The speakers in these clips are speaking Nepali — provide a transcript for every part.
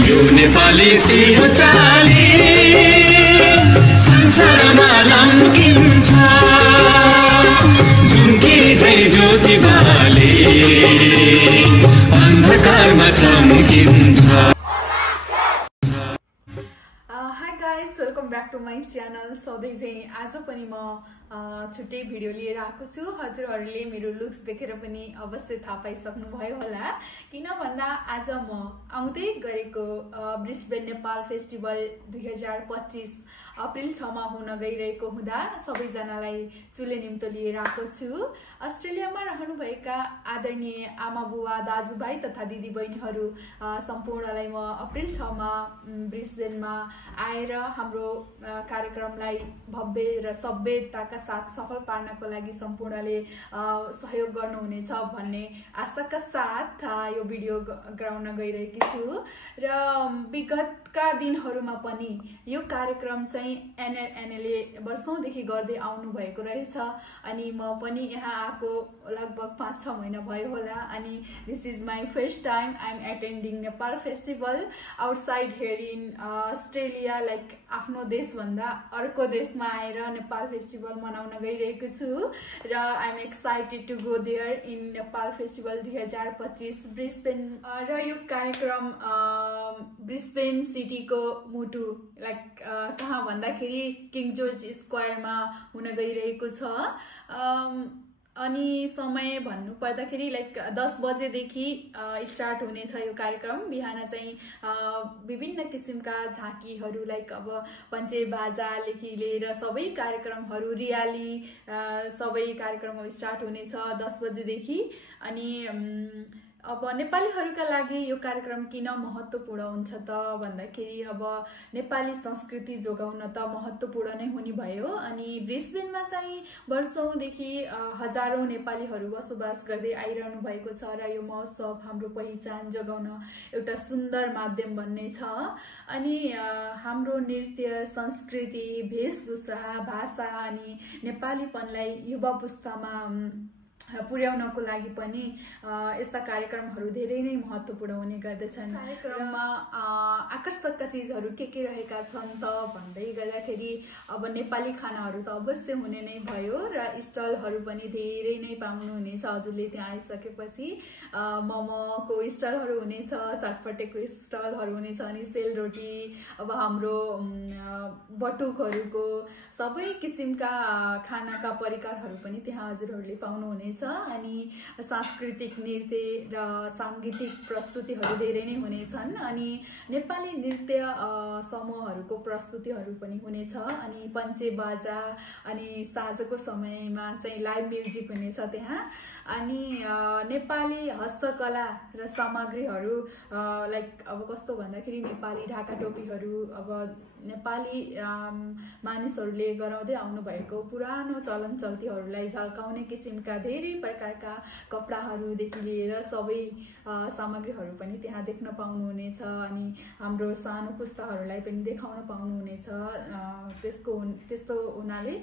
यो नेपाली सिरो चाली संसारमा लम्किन्छ झुम्की झै ज्योति बाले अन्धकारमा चम्किन्छ। Hi guys, welcome back to my channel. सधैँ चाहिँ आज पनि म छुट्टै भिडियो लिएर आएको छु। हजुरहरूले मेरो लुक्स देखेर पनि अवश्य थाहा पाइसक्नुभयो होला, किन भन्दा आज म आउँदै गरेको ब्रिस्बेन नेपाल फेस्टिभल 2025 अप्रिल 6 मा हुन गइरहेको हुँदा सबैजनालाई चुले निम्तो लिएर आएको छु। अस्ट्रेलियामा रहनुभएका आदरणीय आमा बुवा दाजुभाइ तथा दिदी बहिनीहरू सम्पूर्णलाई म अप्रिल 6 मा ब्रिस्बेनमा आएर हाम्रो कार्यक्रमलाई भव्य र सभ्यताका साथ सफल पार्नको लागि सम्पूर्णले सहयोग गर्नुहुनेछ भन्ने आशाका साथ यो भिडियो गराउन गइरहेकी छु। र विगतका दिनहरूमा पनि यो कार्यक्रम चाहिँ एनएलए वर्षौंदेखि गर्दै आउनु भएको रहेछ अनि म पनि यहाँ आएको लगभग 5-6 महिना भयो होला। अनि this is my first time I am attending Nepal festival outside here in Australia, like आफ्नो देशभन्दा अर्को देशमा आएर नेपाल फेस्टिभल मनाउन गइरहेको छु र I am excited to go there in Nepal festival 2025 Brisbane. र यो कार्यक्रम ब्रिस्बेन सिटीको मुटु लाइक कहाँ भन्दाखेरि किङ जर्ज स्क्वायरमा हुन गइरहेको छ। अनि समय भन्नु पर्दाखेरि लाइक 10 बजेदेखि स्टार्ट हुनेछ यो कार्यक्रम। बिहान चाहिँ विभिन्न किसिमका झाँकीहरू लाइक अब पञ्चे बाजादेखि लिएर सबै कार्यक्रमहरू रियाली सबै कार्यक्रमहरू स्टार्ट हुनेछ 10 बजेदेखि। अनि अब नेपालीहरूका लागि यो कार्यक्रम किन महत्त्वपूर्ण हुन्छ त भन्दाखेरि अब नेपाली संस्कृति जोगाउन त महत्त्वपूर्ण नै हुने भयो। अनि ब्रिस्बेनमा चाहिँ वर्षौंदेखि हजारौं नेपालीहरू बसोबास गर्दै आइरहनु भएको छ र यो महोत्सव हाम्रो पहिचान जोगाउन एउटा सुन्दर माध्यम बन्ने छ। अनि हाम्रो नृत्य, संस्कृति, वेशभूषा, भाषा अनि नेपालीपनलाई युवा पुस्तामा पुर्याउनको लागि पनि यस्ता कार्यक्रमहरू धेरै नै महत्त्वपूर्ण हुने गर्दछन्। कार्यक्रममा आकर्षकका चीजहरू के रहेका छन् त भन्दै गर्दाखेरि अब नेपाली खानाहरू त अवश्य हुने नै भयो र स्टलहरू पनि धेरै नै पाउनुहुनेछ हजुरले त्यहाँ आइसकेपछि। मोमोको स्टलहरू हुनेछ, चटपटेको स्टलहरू हुनेछ, अनि सेलरोटी, अब हाम्रो बटुकहरूको सबै किसिमका खानाका परिकारहरू पनि त्यहाँ हजुरहरूले पाउनुहुनेछ। अनि सांस्कृतिक नृत्य र सांगीतिक प्रस्तुतिहरू धेरै नै हुनेछन्। अनि नेपाली नृत्य समूहहरूको प्रस्तुतिहरू पनि हुनेछ। अनि पञ्चे बाजा अनि साँझको समयमा चाहिँ लाइभ म्युजिक हुनेछ त्यहाँ। अनि नेपाली हस्तकला र सामग्रीहरू लाइक अब कस्तो भन्दाखेरि नेपाली ढाका टोपीहरू, अब नेपाली मानिसहरूले गराउँदै आउनु भएको पुरानो चलन चल्तीहरूलाई झल्काउने किसिमका धेरै प्रकारका कपडाहरूदेखि लिएर सबै सामग्रीहरू पनि त्यहाँ देख्न पाउनुहुनेछ। अनि हाम्रो सानो पुस्ताहरूलाई पनि देखाउन पाउनुहुनेछ। त्यस्तो हुनाले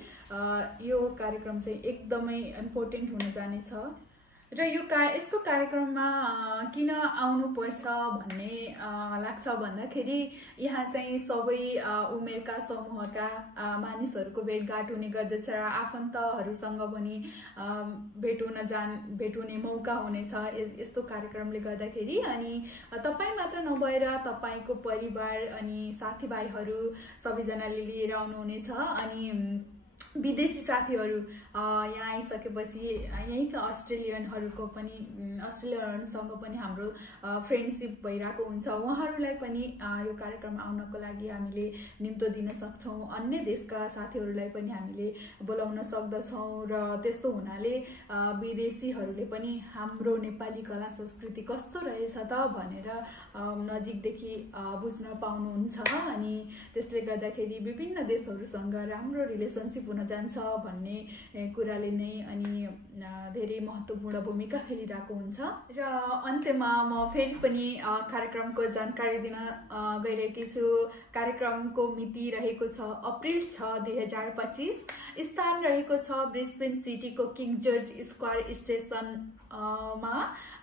यो कार्यक्रम चाहिँ एकदमै इम्पोर्टेन्ट हुन जानेछ। र यो यस्तो कार्यक्रममा किन आउनुपर्छ भन्ने लाग्छ भन्दाखेरि यहाँ चाहिँ सबै उमेरका समूहका मानिसहरूको भेटघाट हुने गर्दछ र आफन्तहरूसँग पनि भेट हुने मौका हुनेछ यस्तो कार्यक्रमले गर्दाखेरि। अनि तपाईँ मात्र नभएर तपाईँको परिवार अनि साथीभाइहरू सबैजनाले लिएर आउनुहुनेछ। अनि विदेशी साथीहरू यहाँ आइसकेपछि यहीँका अस्ट्रेलियनहरूसँग पनि हाम्रो फ्रेन्डसिप भइरहेको हुन्छ। उहाँहरूलाई पनि यो कार्यक्रममा आउनको लागि हामीले निम्तो दिन सक्छौँ। अन्य देशका साथीहरूलाई पनि हामीले बोलाउन सक्दछौँ र त्यस्तो हुनाले विदेशीहरूले पनि हाम्रो नेपाली कला संस्कृति कस्तो रहेछ त भनेर नजिकदेखि बुझ्न पाउनुहुन्छ। अनि त्यसले गर्दाखेरि विभिन्न देशहरूसँग राम्रो रिलेसनसिप हुन जान्छ भन्ने कुराले नै अनि धेरै महत्त्वपूर्ण भूमिका खेलिरहेको हुन्छ। र अन्त्यमा म फेरि पनि कार्यक्रमको जानकारी दिन गइरहेकी छु। कार्यक्रमको मिति रहेको छ अप्रिल 6, 2025। स्थान रहेको छ ब्रिस्बेन सिटीको किङ जर्ज स्क्वायर स्टेसन मा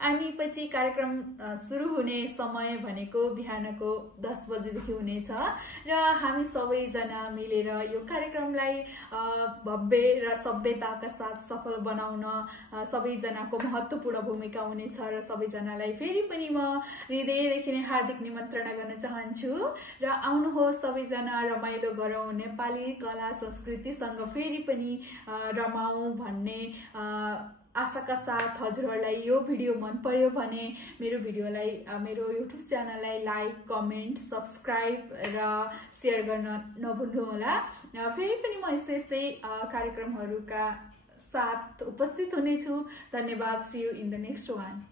अनि पछि कार्यक्रम सुरु हुने समय भनेको बिहानको 10 बजेदेखि हुनेछ र हामी सबैजना मिलेर यो कार्यक्रमलाई भव्य र सभ्यताका साथ सफल बनाउन सबैजनाको महत्त्वपूर्ण भूमिका हुनेछ र सबैजनालाई फेरि पनि म हृदयदेखि नै हार्दिक निमन्त्रणा गर्न चाहन्छु र आउनुहोस् सबैजना रमाइलो गरौँ, नेपाली कला संस्कृतिसँग फेरि पनि रमाऊ भन्ने आशाका साथ हजुरहरूलाई यो भिडियो मन पर्यो भने मेरो भिडियोलाई मेरो युट्युब च्यानललाई लाइक, कमेन्ट, सब्स्क्राइब र शेयर गर्न नभुल्नुहोला। फेरि पनि म यस्तै कार्यक्रमहरूका साथ उपस्थित हुनेछु। धन्यवाद। See you in the next one.